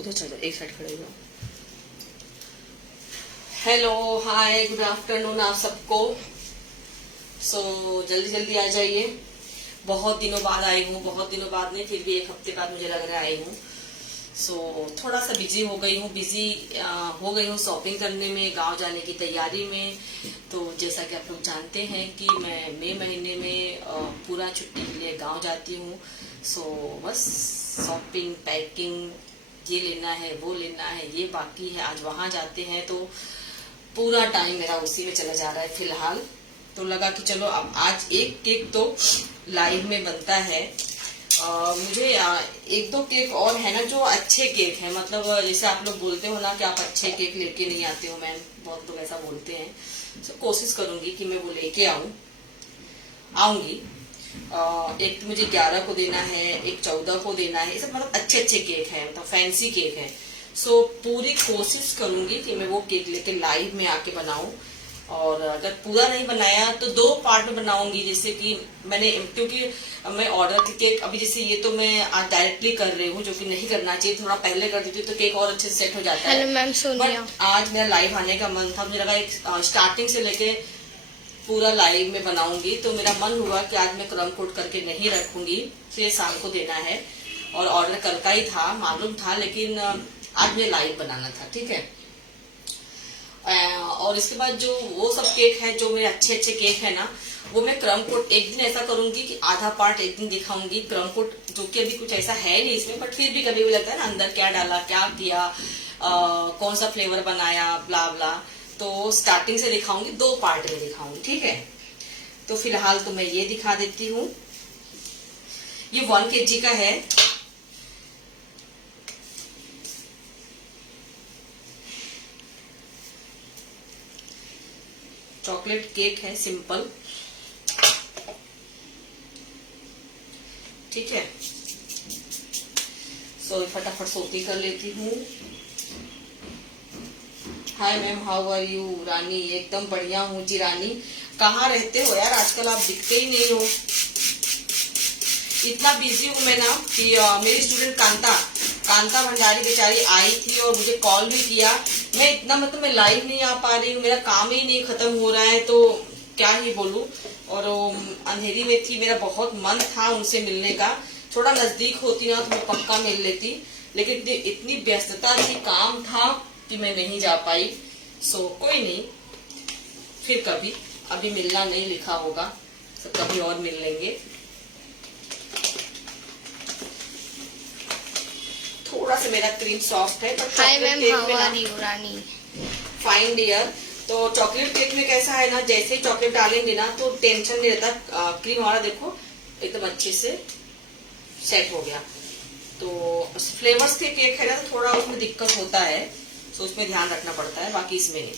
उधर चलो, एक साइड खड़े हो। हेलो, हाय, गुड आफ्टरनून आप सबको। जल्दी जल्दी आ जाइए। बहुत दिनों बाद आई हूँ, बहुत दिनों बाद नहीं, फिर भी एक हफ्ते बाद मुझे लग रहा है आई हूँ। थोड़ा सा बिजी हो गई हूँ, हो गई हूँ शॉपिंग करने में, गांव जाने की तैयारी में। तो जैसा कि आप लोग जानते हैं कि मैं मई महीने में पूरा छुट्टी के लिए गांव जाती हूँ। बस शॉपिंग, पैकिंग, ये लेना है, वो लेना है, ये बाकी है, आज वहां जाते हैं, तो पूरा टाइम मेरा उसी में चला जा रहा है फिलहाल। तो लगा कि चलो अब आज एक केक तो लाइव में बनता है। मुझे एक दो केक और है ना जो अच्छे केक है, मतलब जैसे आप लोग बोलते हो ना कि आप अच्छे केक लेके नहीं आते हो, मैम बहुत लोग ऐसा बोलते हैं। कोशिश करूंगी कि मैं वो लेके आऊंगी। एक तो मुझे 11 को देना है, एक 14 को देना है, ये सब मतलब अच्छे अच्छे केक है, मतलब फैंसी केक है। पूरी कोशिश करूंगी कि मैं वो केक लेके लाइव में आके बनाऊं। और अगर पूरा नहीं बनाया तो 2 पार्ट में बनाऊंगी, जैसे कि मैंने, क्योंकि मैं ऑर्डर के केक अभी जैसे ये तो मैं आज डायरेक्टली कर रही हूँ, जो कि नहीं करना चाहिए, थोड़ा पहले कर देती तो केक और अच्छे से सेट हो जाता है। Hello ma'am Sonia. बट आज मेरा लाइव आने का मन था, मुझे लगा एक स्टार्टिंग से लेके पूरा लाइव में बनाऊंगी, तो मेरा मन हुआ कि आज मैं क्रम कोड करके नहीं रखूंगी, फिर शाम को देना है। और ऑर्डर कल का ही था, मालूम था, लेकिन आज मैं लाइव बनाना था, ठीक है। और इसके बाद जो वो सब केक है, जो मेरे अच्छे अच्छे केक है ना, वो मैं क्रम कोड एक दिन ऐसा करूंगी कि आधा पार्ट एक दिन दिखाऊंगी क्रम कोड, जो कि अभी कुछ ऐसा है नहीं इसमें, बट फिर भी कभी भी लगता है ना अंदर क्या डाला, क्या किया, कौन सा फ्लेवर बनाया, ब्ला ब्ला। तो स्टार्टिंग से दिखाऊंगी, 2 पार्ट में दिखाऊंगी, ठीक है। तो फिलहाल तो मैं ये दिखा देती हूँ। ये 1 kg का है। चॉकलेट केक है, सिंपल, ठीक है। फटाफट शॉपिंग कर लेती हूँ। Hi ma'am, how are you? Rani, एकदम बढ़िया हूँ जी। रानी, कहाँ रहते हो यार, आजकल आप दिखते ही नहीं हो। इतना बिजी हूँ मैं ना कि मेरी स्टूडेंट कांता भंडारी बेचारी आई थी और मुझे कॉल भी किया। मैं इतना, मतलब मैं लाइव नहीं आ पा रही हूँ, मेरा काम ही नहीं खत्म हो रहा है, तो क्या ही बोलूं। और अंधेरी में थी, मेरा बहुत मन था उनसे मिलने का। थोड़ा नजदीक होती ना तो मैं पक्का मिल लेती, लेकिन इतनी व्यस्तता थी, काम था कि मैं नहीं जा पाई। कोई नहीं, फिर कभी, अभी मिलना नहीं लिखा होगा, तो कभी और मिल लेंगे। थोड़ा सा मेरा क्रीम सॉफ्ट है, पर hi ma'am, how are you? Rani, fine dear. तो चॉकलेट केक में कैसा है ना, जैसे ही चॉकलेट डालेंगे ना तो टेंशन नहीं रहता, क्रीम हमारा देखो एकदम अच्छे से सेट हो गया। तो फ्लेवर्स के केक है ना, तो थोड़ा उसमें दिक्कत होता है, तो उसमें ध्यान रखना पड़ता है, बाकी इसमें नहीं।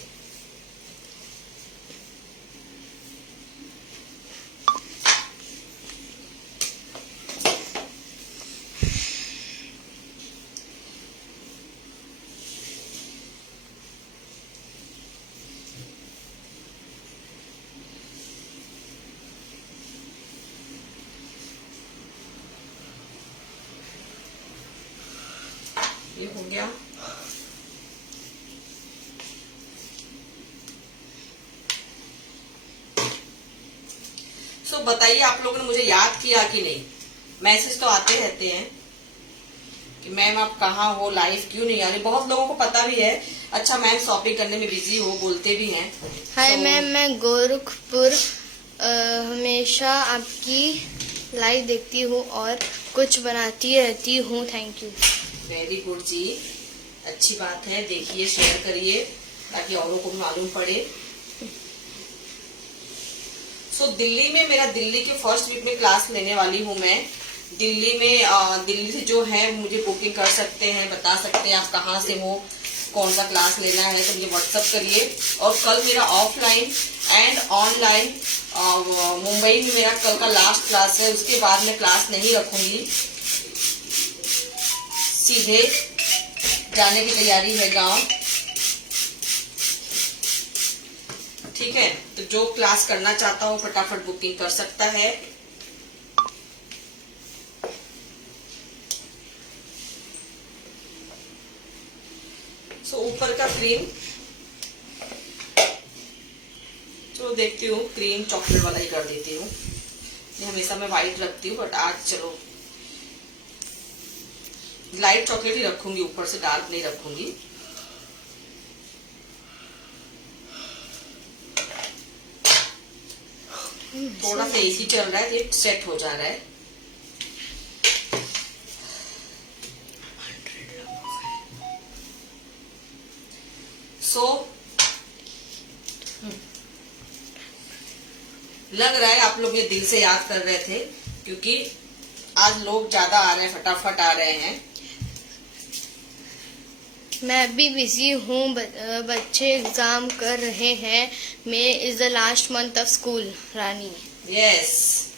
ये हो गया। बताइए आप लोगों ने मुझे याद किया कि नहीं। मैसेज तो आते रहते हैं कि मैम आप कहाँ हो, लाइव क्यों नहीं आ रही। बहुत लोगों को पता भी है। अच्छा मैम शॉपिंग करने में बिजी हो, बोलते भी हैं। हाय मैम, मैं गोरखपुर हमेशा आपकी लाइव देखती हूँ और कुछ बनाती रहती हूँ, थैंक यू। वेरी गुड जी, अच्छी बात है, देखिए शेयर करिए ताकि औरों को मालूम पड़े। दिल्ली में मेरा, दिल्ली के फर्स्ट वीक में क्लास लेने वाली हूँ मैं। दिल्ली में दिल्ली से जो है मुझे बुकिंग कर सकते हैं, बता सकते हैं आप कहाँ से हो, कौन सा क्लास लेना है, तो मुझे व्हाट्सअप करिए। और कल मेरा ऑफलाइन एंड ऑनलाइन मुंबई में मेरा कल का लास्ट क्लास है, उसके बाद मैं क्लास नहीं रखूंगी, सीधे जाने की तैयारी है गांव, ठीक है। तो जो क्लास करना चाहता हो फटाफट बुकिंग कर सकता है। सो ऊपर का क्रीम तो देखती हूँ क्रीम चॉकलेट वाला ही कर देती हूँ। हमेशा मैं व्हाइट रखती हूँ, बट आज चलो लाइट चॉकलेट ही रखूंगी, ऊपर से डार्क नहीं रखूंगी। थोड़ा सा एसी चल रहा है, ये सेट हो जा रहा है। लग रहा है आप लोग ये दिल से याद कर रहे थे, क्योंकि आज लोग ज्यादा आ रहे हैं, फटाफट आ रहे हैं। मैं भी बिजी हूँ, बच्चे एग्जाम कर रहे हैं। May is the last month of school. Rani yes,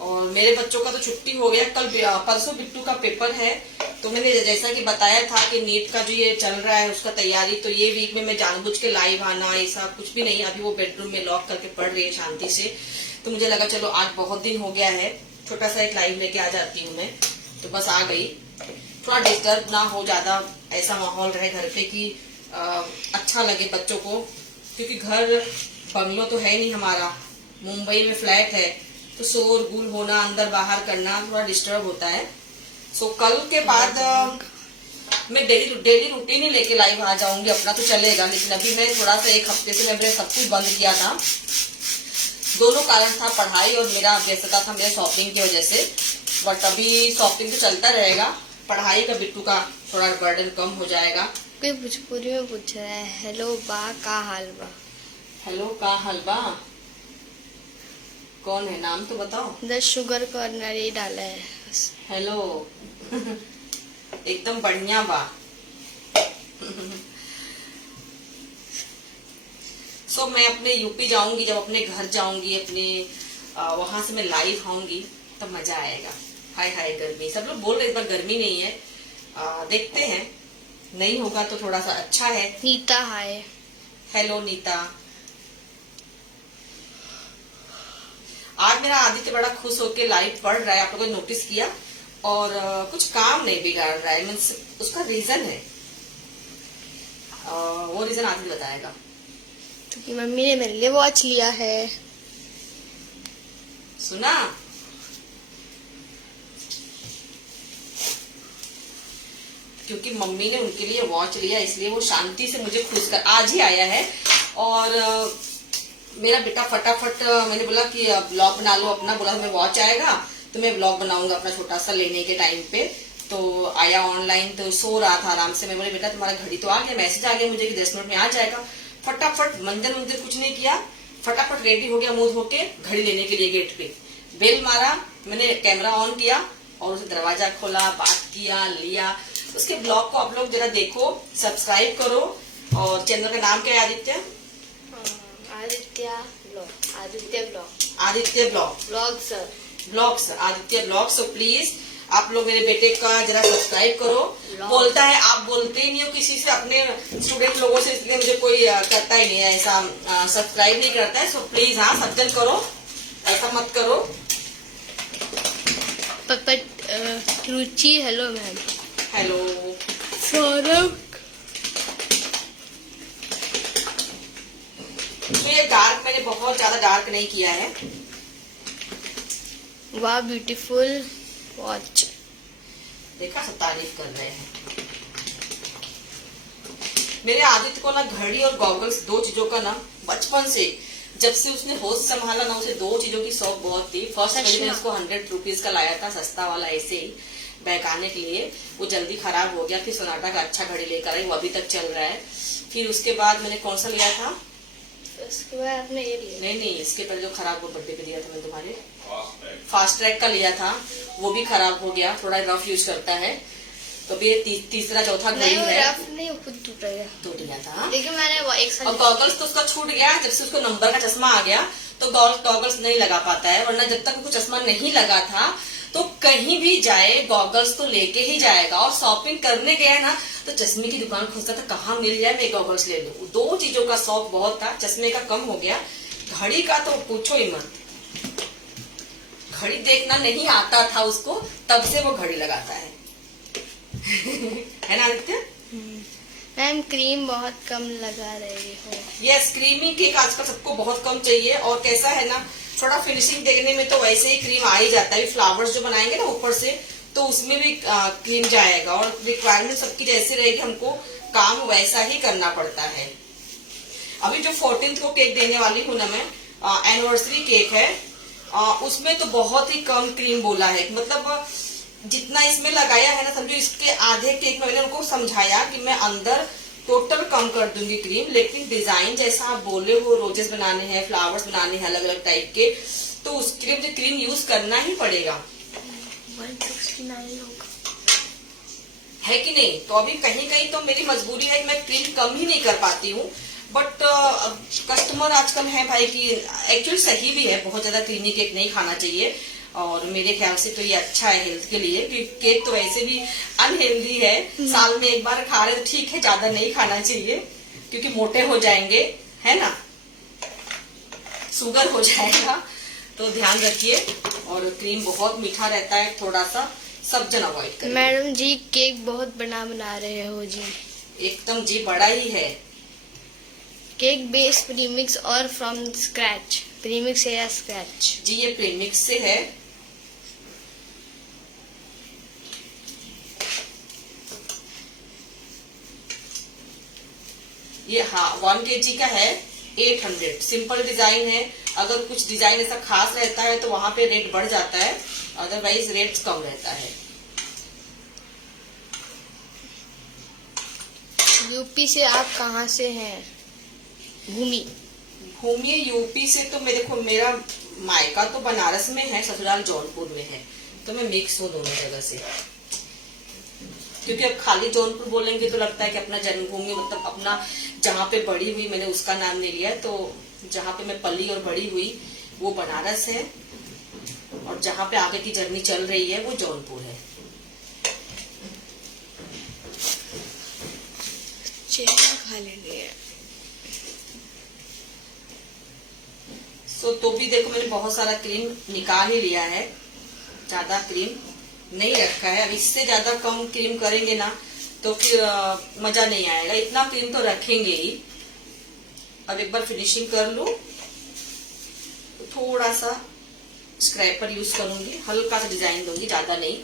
और मेरे बच्चों का तो छुट्टी हो गया। कल परसों बिट्टू का पेपर है, तो मैंने जैसा कि बताया था कि नीट का जो ये चल रहा है उसका तैयारी, तो ये वीक में मैं जानबूझ के लाइव आना ऐसा कुछ भी नहीं। अभी वो बेडरूम में लॉक करके पढ़ रही है शांति से, तो मुझे लगा चलो आज बहुत दिन हो गया है, छोटा सा एक लाइव लेके आ जाती हूँ मैं। तो बस आ गई, थोड़ा डिस्टर्ब ना हो, ज्यादा ऐसा माहौल रहे घर पे कि अच्छा लगे बच्चों को, क्योंकि घर बंगलो तो है नहीं हमारा, मुंबई में फ्लैट है, तो शोर गुल होना, अंदर बाहर करना थोड़ा डिस्टर्ब होता है। सो कल के बाद मैं डेली रूटीन ही लेके लाइव आ जाऊंगी, अपना तो चलेगा। लेकिन अभी मैं थोड़ा सा एक हफ्ते से मैंने सब कुछ बंद किया था। दोनों कारण था, पढ़ाई और मेरा व्यस्तता था मेरे शॉपिंग की वजह से। बट अभी शॉपिंग तो चलता रहेगा, पढ़ाई का बिट्टू का थोड़ा बर्डन कम हो जाएगा। कोई भोजपुरी में पूछ रहा है, हेलो बा का हाल बा। हेलो का हाल बा, कौन है, नाम तो बताओ। द शुगर कॉर्नर ही डाला है। हेलो एकदम बढ़िया बा। सो मैं अपने यूपी जाऊंगी, जब अपने घर जाऊंगी अपने वहां से मैं लाइव आऊंगी, तब मजा आएगा। हाय हाय गर्मी, सब लोग बोल रहे इस बार गर्मी नहीं है, देखते हैं, नहीं होगा तो थोड़ा सा अच्छा है। नीता हाय। हेलो नीता। आज मेरा आदित्य बड़ा खुश होकर लाइव पढ़ रहा है, आप लोगों ने नोटिस किया, और कुछ काम नहीं बिगाड़ रहा है। मीन्स उसका रीजन है, वो रीजन आदित्य बताएगा। क्योंकि मम्मी ने मेरे लिए वॉच लिया है। सुना, क्योंकि मम्मी ने उनके लिए वॉच लिया, इसलिए वो शांति से मुझे खुश कर आज ही आया है। और मेरा बेटा फटाफट, मैंने बोला कि ब्लॉग बना लो अपना, बोला मैं वॉच आएगा तो मैं ब्लॉग बनाऊंगा अपना छोटा सा लेने के टाइम पे। तो आया ऑनलाइन, तो सो रहा था आराम से। मैं बोले बेटा तुम्हारा घड़ी तो आ गया, मैसेज आ गया मुझे कि 10 मिनट में आ जाएगा। फटाफट मंदिर कुछ नहीं किया, फटाफट रेडी हो गया मुंह धो के, घड़ी लेने के लिए गेट पे बेल मारा, मैंने कैमरा ऑन किया और उसे दरवाजा खोला, बात किया, लिया। उसके ब्लॉग को आप लोग जरा देखो, सब्सक्राइब करो। और चैनल का नाम क्या है Aditya? Aditya blog. Aditya blog. Aditya blog. Blog sir. Blogs, Aditya blog. So please आप लोग मेरे बेटे का जरा सब्सक्राइब करो। बोलता है आप बोलते ही नहीं हो किसी से, अपने स्टूडेंट लोगों से, इसलिए मुझे कोई करता ही नहीं है ऐसा, सब्सक्राइब नहीं करता है। सो प्लीज हाँ सज्जन करो, ऐसा मत करो। पपट रुचि हेलो मैम। हेलो सौरभ। तो ये डार्क मैंने बहुत ज्यादा डार्क नहीं किया है। वाह ब्यूटीफुल वॉच। देखा, सब तारीफ कर रहे हैं। मेरे आदित्य को ना घड़ी और गॉगल्स, दो चीजों का ना बचपन से, जब से उसने होश संभाला ना, उसे दो चीजों की शौक बहुत थी। फर्स्ट घड़ी मैंने उसको 100 रुपीज का लाया था, सस्ता वाला, ऐसे ही बहकाने के लिए। वो जल्दी खराब हो गया, फिर सोनाटा का अच्छा घड़ी लेकर आई, वो अभी तक चल रहा है। फिर उसके बाद मैंने कौन सा लिया था? उसके बाद आपने ये लिया? नहीं, इसके पहले जो खराब, वो बर्थडे पे दिया था मैं तुम्हारे, फास्ट ट्रैक का लिया था, वो भी खराब हो गया, थोड़ा रफ यूज करता है। तो अभी ये तीसरा चौथा घड़ी है। रफ नहीं, खुद टूट गया था। लेकिन मैंने वो एक साल। और गॉगल्स तो उसका छूट गया, जब से उसको नंबर का चश्मा आ गया तो गॉगल्स नहीं लगा पाता है। वरना जब तक उसको चश्मा नहीं लगा था तो कहीं भी जाए गॉगल्स तो लेके ही जाएगा। और शॉपिंग करने गया ना तो चश्मे की दुकान खोजता था, कहाँ मिल जाए मैं गॉगल्स ले लूं। दो चीजों का शौक बहुत था, चश्मे का कम हो गया, घड़ी का तो पूछो ही मत। घड़ी देखना नहीं आता था उसको, तब से वो घड़ी लगाता है। है ना आदित्य? मैम क्रीम बहुत कम लगा रही हो। यस, क्रीमी केक आजकल सबको बहुत कम चाहिए। और कैसा है ना, थोड़ा फिनिशिंग देखने में तो वैसे ही क्रीम आ ही जाता है। फ्लावर्स जो बनाएंगे ना ऊपर से, तो उसमें भी क्रीम जाएगा। और रिक्वायरमेंट सबकी जैसे रहेगी, हमको काम वैसा ही करना पड़ता है। अभी जो 14th को केक देने वाली हूँ ना मैं, एनिवर्सरी केक है, उसमें तो बहुत ही कम क्रीम बोला है। मतलब जितना इसमें लगाया है ना, समझो इसके आधे केक में मैंने उनको समझाया कि मैं अंदर टोटल कम कर दूंगी क्रीम, लेकिन डिजाइन जैसा आप बोले हो, रोजेस बनाने हैं, फ्लावर्स बनाने हैं अलग अलग टाइप के, तो उसके लिए मुझे क्रीम यूज करना ही पड़ेगा। 169 होगा है कि नहीं? तो अभी कहीं कहीं तो मेरी मजबूरी है कि मैं क्रीम कम ही नहीं कर पाती हूँ। बट कस्टमर आजकल है भाई कि एक्चुअली सही भी है, बहुत ज्यादा क्रीमी केक नहीं खाना चाहिए। और मेरे ख्याल से तो ये अच्छा है हेल्थ के लिए, क्योंकि केक तो वैसे भी अनहेल्दी है। साल में एक बार खा रहे तो ठीक है, ज्यादा नहीं खाना चाहिए क्योंकि मोटे हो जाएंगे, है ना, शुगर हो जाएगा। तो ध्यान रखिए। और क्रीम बहुत मीठा रहता है, थोड़ा सा सब जन अवॉइड करें। मैडम जी केक बहुत बना रहे हो जी। एकदम जी, बड़ा ही है। केक बेस प्रीमिक्स और फ्रॉम स्क्रैच? प्रीमिक्स है या स्क्रैच? जी ये प्रीमिक्स से है। ये हाँ 1 kg का है, 800। सिंपल डिजाइन है। अगर कुछ डिजाइन ऐसा खास रहता है तो वहां पे रेट बढ़ जाता है, अदरवाइज रेट कम रहता है। यूपी से आप कहाँ से हैं? घूमिए यूपी से तो मेरा मायका तो बनारस में है, ससुराल जौनपुर में है, तो मैं मिक्स हूँ दोनों जगह से। क्योंकि अब खाली जौनपुर बोलेंगे तो लगता है कि अपना जन्मभूमि, मतलब अपना जहाँ पे बड़ी हुई, मैंने उसका नाम नहीं लिया। तो जहाँ पे मैं पली और बड़ी हुई वो बनारस है, और जहाँ पे आगे की जर्नी चल रही है वो जौनपुर है। खा लेंगे। तो भी देखो मैंने बहुत सारा क्रीम निकाल ही लिया है, ज्यादा क्रीम नहीं रखा है। अब इससे ज्यादा कम क्रीम करेंगे ना तो फिर मजा नहीं आएगा। इतना क्रीम तो रखेंगे ही। अब एक बार फिनिशिंग कर लूं तो थोड़ा सा स्क्रैपर यूज करूंगी, हल्का सा डिजाइन दूंगी, ज्यादा नहीं।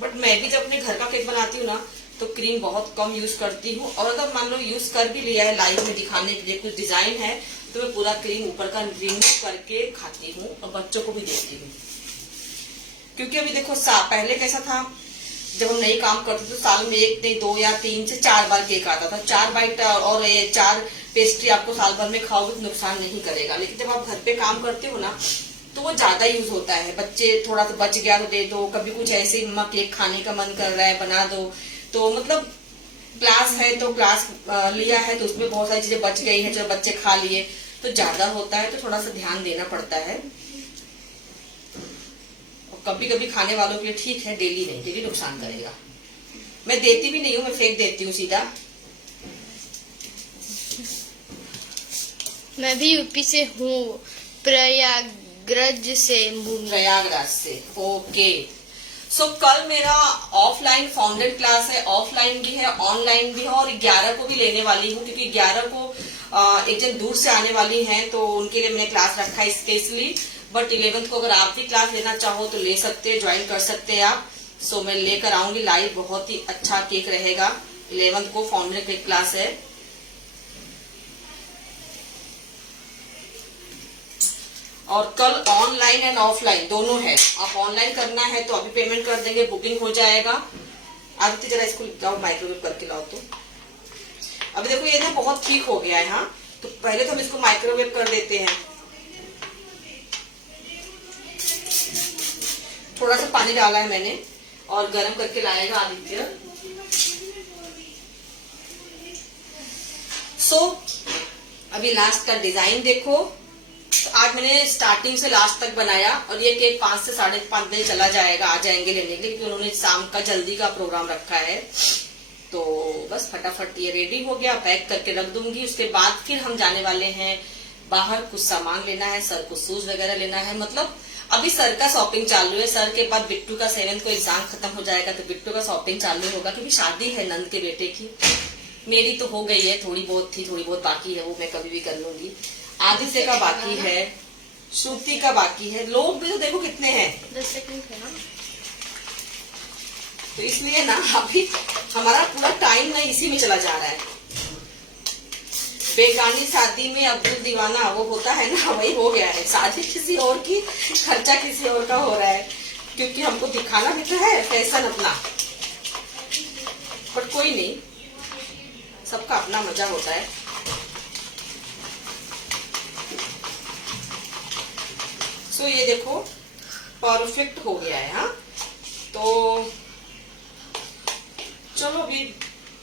बट मैं भी जब अपने घर का केक बनाती हूँ ना तो क्रीम बहुत कम यूज करती हूँ। और अगर मान लो यूज कर भी लिया है लाइव में दिखाने के लिए कुछ डिजाइन है, तो मैं पूरा क्रीम ऊपर का रिमूव करके खाती हूँ और बच्चों को भी देती हूँ। क्योंकि अभी देखो पहले कैसा था, जब हम नई काम करते तो साल में 1 नहीं 2 या 3 से 4 बार केक आता था। 4 बाइट और ये 4 पेस्ट्री आपको साल भर में खाओगे तो नुकसान नहीं करेगा। लेकिन जब आप घर पे काम करते हो ना तो वो ज्यादा यूज होता है। बच्चे थोड़ा सा बच गया तो दे दो, कभी कुछ ऐसे मम्मा केक खाने का मन कर रहा है बना दो, तो मतलब क्लास है तो क्लास लिया है तो उसमें बहुत सारी चीजें बच गई है जो बच्चे खा लिए, तो ज्यादा होता है तो थोड़ा सा ध्यान देना पड़ता है। और कभी कभी खाने वालों के लिए ठीक है, डेली नहीं, डेली नुकसान करेगा। मैं देती भी नहीं हूँ, मैं फेंक देती हूँ सीधा। मैं भी यूपी से हूँ, प्रयागराज से। ओके। सो कल मेरा ऑफलाइन फाउंडेड क्लास है, ऑफलाइन भी है ऑनलाइन भी है, और 11 को भी लेने वाली हूँ क्योंकि 11 को एक जन दूर से आने वाली हैं तो उनके लिए मैंने क्लास रखा है स्पेशली। बट 11th को अगर आप भी क्लास लेना चाहो तो ले सकते हैं, ज्वाइन कर सकते हैं आप। सो मैं लेकर आऊंगी लाइव, बहुत ही अच्छा केक रहेगा। 11th को फाउंडेड केक क्लास है। और कल ऑनलाइन एंड ऑफलाइन दोनों है। आप ऑनलाइन करना है तो अभी पेमेंट कर देंगे, बुकिंग हो जाएगा। आदित्य जरा इसको जाओ माइक्रोवेव करके लाओ। तो अभी देखो ये ना बहुत ठीक हो गया है। हाँ, तो पहले तो हम इसको माइक्रोवेव कर देते हैं। थोड़ा सा पानी डाला है मैंने और गर्म करके लाएगा आदित्य। सो अभी लास्ट का डिजाइन देखो। तो आज मैंने स्टार्टिंग से लास्ट तक बनाया और ये केक 5 से 5.5 बजे चला जाएगा, आ जाएंगे लेने के लिए क्योंकि उन्होंने शाम का जल्दी का प्रोग्राम रखा है। तो बस फटाफट ये रेडी हो गया, पैक करके रख दूंगी। उसके बाद फिर हम जाने वाले हैं बाहर कुछ सामान लेना है, सर को शूज वगैरह लेना है। मतलब अभी सर का शॉपिंग चालू है। सर के बाद बिट्टू का 7th को एग्जाम खत्म हो जाएगा तो बिट्टू का शॉपिंग चालू होगा, क्योंकि शादी है नंद के बेटे की। मेरी तो हो गई है, थोड़ी बहुत थी, थोड़ी बहुत बाकी है, वो मैं कभी भी कर लूंगी। आदित्य का बाकी है, श्रुति का बाकी है। लोग भी तो देखो कितने हैं। 10 सेकंड है ना, तो इसलिए ना अभी हमारा पूरा टाइम ना इसी में चला जा रहा है। बेगानी शादी में अब्दुल दीवाना वो होता है ना, वही हो गया है। शादी किसी और की, खर्चा किसी और का हो रहा है, क्योंकि हमको दिखाना भी तो है फैशन अपना। पर कोई नहीं, सबका अपना मजा होता है। सो ये देखो परफेक्ट हो गया है। हाँ, तो चलो अभी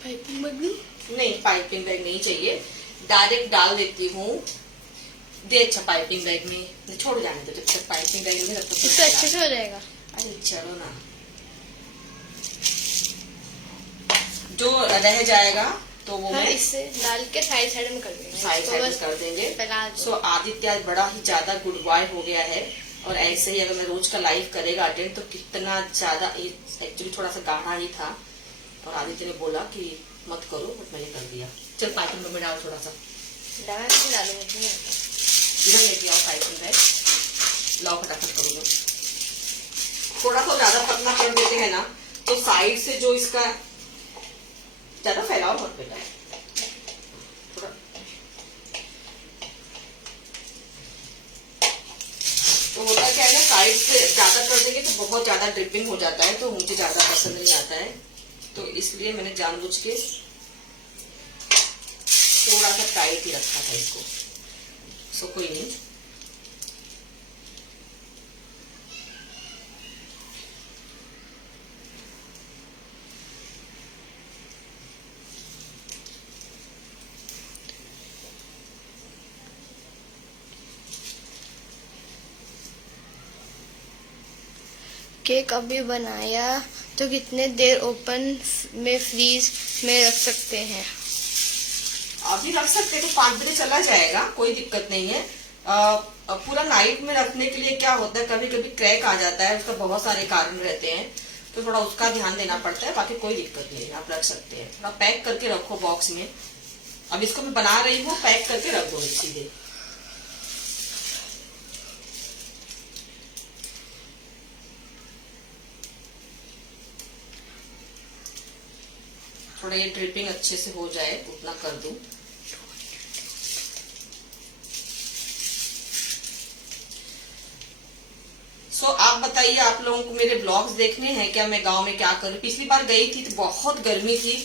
पाइपिंग बैग नहीं, पाइपिंग बैग नहीं चाहिए, डायरेक्ट डाल देती हूँ। दे अच्छा पाइपिंग बैग में, छोड़ जाने दो जब तक पाइपिंग बैग में, तब तक इससे अच्छे से हो जाएगा। अरे चलो ना, जो रह जाएगा तो वो मैं इससे डाल के साइड साइड में कर देंगे, साइड साइड में कर देंगे। सो आदित्य आज बड़ा ही ज्यादा गुड बॉय हो गया है, और ऐसे ही अगर मैं रोज का लाइव करेगा अटेंड तो कितना ज्यादा, एक्चुअली थोड़ा सा गाढ़ा ही था और आदित्य ने बोला कि मत करो, बट मैंने कर दिया। चल पाइपिंग में डाल थोड़ा सा, डालूंगी। इधर लेके आओ पाइपिंग बैग, लाओ फटाफट करो। थोड़ा सा ज्यादा पतला कर देते हैं ना तो साइड से जो इसका ज्यादा फैलाओ मत बेटा, थोड़ा तो होता क्या है ना, साइड से ज्यादा कर देंगे तो बहुत ज्यादा ड्रिपिंग हो जाता है, तो मुझे ज्यादा पसंद नहीं आता है। तो इसलिए मैंने जानबूझ के थोड़ा सा टाइट ही रखा था इसको। सो कोई नहीं, केक अभी बनाया तो कितने देर ओपन में फ्रीज में रख सकते हैं? अभी रख सकते तो 5 बजे चला जाएगा, कोई दिक्कत नहीं है। पूरा नाइट में रखने के लिए क्या होता है, कभी कभी क्रैक आ जाता है, उसका बहुत सारे कारण रहते हैं, तो थोड़ा उसका ध्यान देना पड़ता है। बाकी कोई दिक्कत नहीं है, आप रख सकते हैं। थोड़ा पैक करके रखो बॉक्स में। अब इसको मैं बना रही हूँ, पैक करके रख दो सीधे। थोड़ा ये ड्रिपिंग अच्छे से हो जाए उतना कर दूं। सो आप बताइए, आप लोगों को मेरे ब्लॉग्स देखने हैं क्या? मैं गांव में क्या करूं? पिछली बार गई थी तो बहुत गर्मी थी।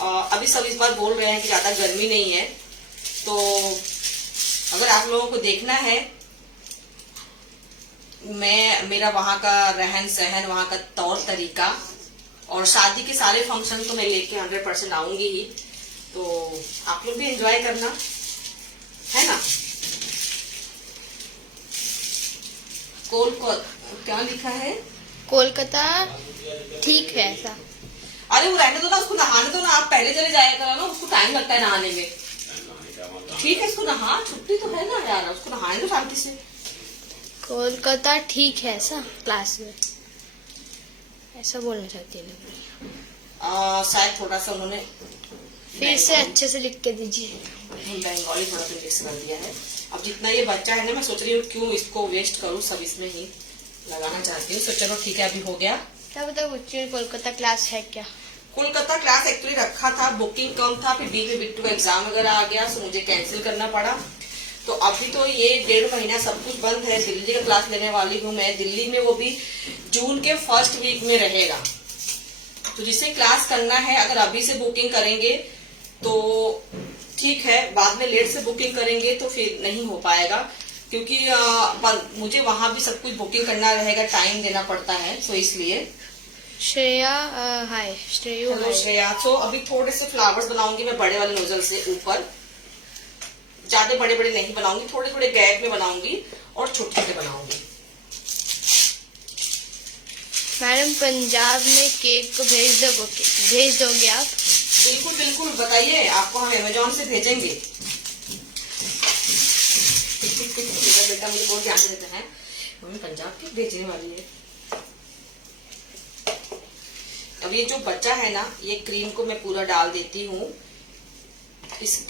अभी सब इस बार बोल रहे हैं कि ज्यादा गर्मी नहीं है, तो अगर आप लोगों को देखना है मेरा वहां का रहन सहन, वहां का तौर तरीका और शादी के सारे फंक्शन तो मैं लेके 100% आऊंगी ही, तो आप लोग भी एंजॉय करना, है ना। क्या लिखा है? कोलकाता ठीक है ऐसा। अरे वो रहने दो ना, उसको नहाने दो ना, आप पहले चले जाया करो ना, उसको टाइम लगता है नहाने में। ठीक है, उसको नहा, छुट्टी तो है ना यार, उसको नहाने दो शांति से। कोलकाता ठीक है ऐसा क्लास में ऐसा बोलना चाहती है। शायद थोड़ा सा उन्होंने फिर से अच्छे से लिख के दीजिए। बंगाली थोड़ा सा मिक्स कर दिया है। अब जितना ये बच्चा है ना, मैं सोच रही हूँ क्यों इसको वेस्ट करूँ, सब इसमें ही लगाना चाहती हूँ। तो चलो ठीक है, अभी हो गया। क्या बता कोलकाता क्लास है क्या? कोलकाता क्लास एक्चुअली रखा था, बुकिंग कम था, फिर बीच में बिट्टू का एग्जाम वगैरह आ गया, तो मुझे कैंसिल करना पड़ा। तो अभी तो ये 1.5 महीना सब कुछ बंद है। दिल्ली का क्लास लेने वाली हूँ मैं, दिल्ली में, वो भी जून के फर्स्ट वीक में रहेगा। तो जिसे क्लास करना है, अगर अभी से बुकिंग करेंगे तो ठीक है, बाद में लेट से बुकिंग करेंगे तो फिर नहीं हो पाएगा, क्योंकि मुझे वहां भी सब कुछ बुकिंग करना रहेगा, टाइम देना पड़ता है। सो इसलिए श्रेया हाय। हेलो श्रेया। तो अभी थोड़े से फ्लावर्स बनाऊंगी मैं बड़े वाले नोजल से ऊपर, ज्यादा बड़े बड़े नहीं बनाऊंगी, थोड़े थोड़े गैप में बनाऊंगी और छोटे छोटे बनाऊंगी। मैडम पंजाब में केक को भेज दोगे आप? बिल्कुल बिल्कुल, बताइए, आपको हम अमेजोन से भेजेंगे। बेटा मुझे बहुत ध्यान देते हैं, मम्मी पंजाब की भेजने वाली है। अब ये जो बचा है ना, ये क्रीम को मैं पूरा डाल देती हूँ इस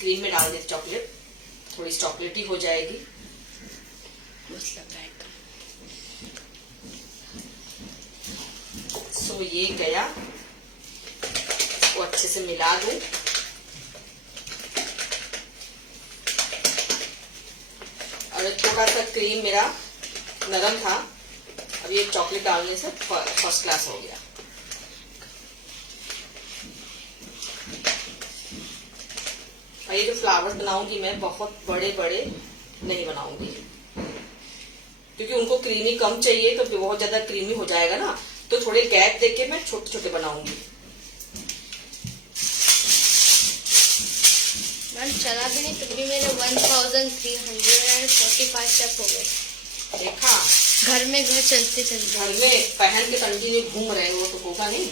क्रीम में डाल देती चॉकलेट, थोड़ी चॉकलेटी हो जाएगी। मस्त लग रहा है एकदम। सो ये गया, इसको अच्छे से मिला दूं। और थोड़ा सा क्रीम मेरा नरम था, अब ये चॉकलेट डालने से फर्स्ट क्लास हो गया। और ये जो फ्लावर्स बनाऊंगी मैं बहुत बड़े बड़े नहीं बनाऊंगी, क्योंकि उनको क्रीमी कम चाहिए, तो बहुत ज्यादा क्रीमी हो जाएगा ना, तो थोड़े गैप देके मैं छोटे छोटे बनाऊंगी। चला भी नहीं, तब भी मेरे 1345 स्टेप हो गए। देखा, घर में घर चलते चलते, घर में पहन के कंटिन्यू घूम रहे हो तो होगा नहीं।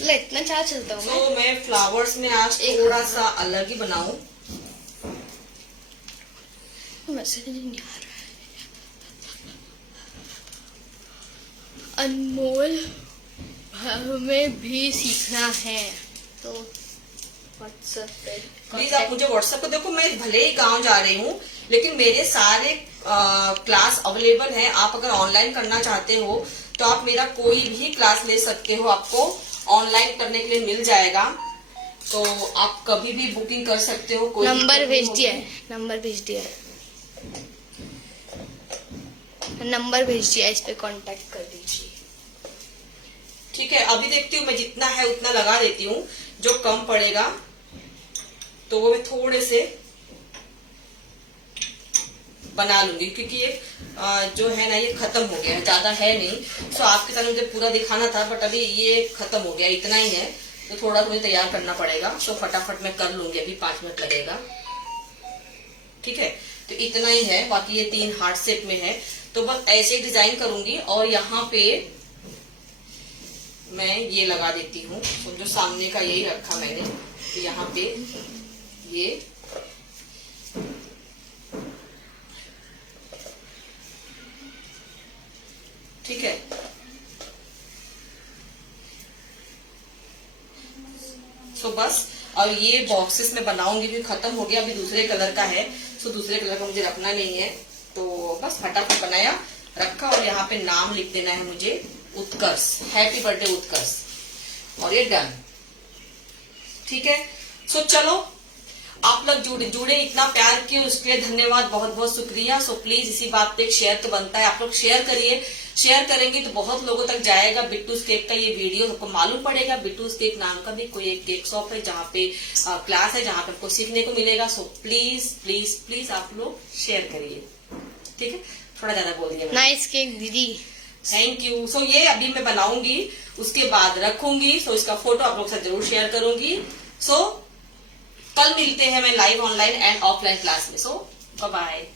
ले इतना चाह चलता हूँ तो मैं फ्लावर्स में आज थोड़ा सा अलग ही बनाऊं। मैसेज नहीं आ रहा है। अनमोल हमें भी सीखना है, तो व्हाट्सएप पे प्लीज आप मुझे व्हाट्सएप पे देखो। मैं भले ही गांव जा रही हूँ, लेकिन मेरे सारे क्लास अवेलेबल हैं। आप अगर ऑनलाइन करना चाहते हो तो आप मेरा कोई भी क्लास ले सकते हो, आपको ऑनलाइन करने के लिए मिल जाएगा। तो आप कभी भी बुकिंग कर सकते हो। कोई नंबर भेज दिया है, नंबर भेज दिया है, नंबर भेज दिया है, इस पे कांटेक्ट कर दीजिए। ठीक है, अभी देखती हूँ मैं जितना है उतना लगा देती हूँ, जो कम पड़ेगा तो वो मैं थोड़े से बना लूंगी, क्योंकि ये जो है ना ये खत्म हो गया है, ज्यादा है नहीं। सो आपके साथ मुझे पूरा दिखाना था, बट अभी ये खत्म हो गया, इतना ही है, तो थोड़ा मुझे तैयार करना पड़ेगा। सो फटाफट मैं कर लूंगी, अभी 5 मिनट लगेगा। ठीक है, तो इतना ही है, बाकी ये 3 हार्ट शेप में है, तो बस ऐसे डिजाइन करूंगी। और यहाँ पे मैं ये लगा देती हूँ, जो सामने का यही रखा मैंने, तो यहाँ पे ये ठीक है। सो बस, और ये बॉक्सेस में बनाऊंगी, भी खत्म हो गया, अभी दूसरे कलर का है। सो दूसरे कलर का मुझे रखना नहीं है, तो बस फटाफट बनाया, रखा। और यहाँ पे नाम लिख देना है मुझे, उत्कर्ष, हैप्पी बर्थडे उत्कर्ष, और ये डन। ठीक है, सो चलो, आप लोग जुड़े इतना प्यार किए उसके लिए धन्यवाद, बहुत बहुत शुक्रिया। सो प्लीज इसी बात पे एक शेयर तो बनता है, आप लोग शेयर करिए। शेयर करेंगे तो बहुत लोगों तक जाएगा। बिट्टूस केक का ये वीडियो सबको मालूम पड़ेगा। बिट्टूस केक नाम का भी कोई एक केक शॉप है, जहाँ पे क्लास है, जहाँ पे आपको सीखने को मिलेगा। सो प्लीज प्लीज प्लीज आप लोग शेयर करिए। ठीक है, थोड़ा ज्यादा बोल दिया। नाइस केक दीदी, थैंक यू। सो ये अभी मैं बनाऊंगी, उसके बाद रखूंगी। सो इसका फोटो आप लोग के साथ जरूर शेयर करूंगी। सो कल मिलते हैं मैं live online and offline class में। सो बाय बाय।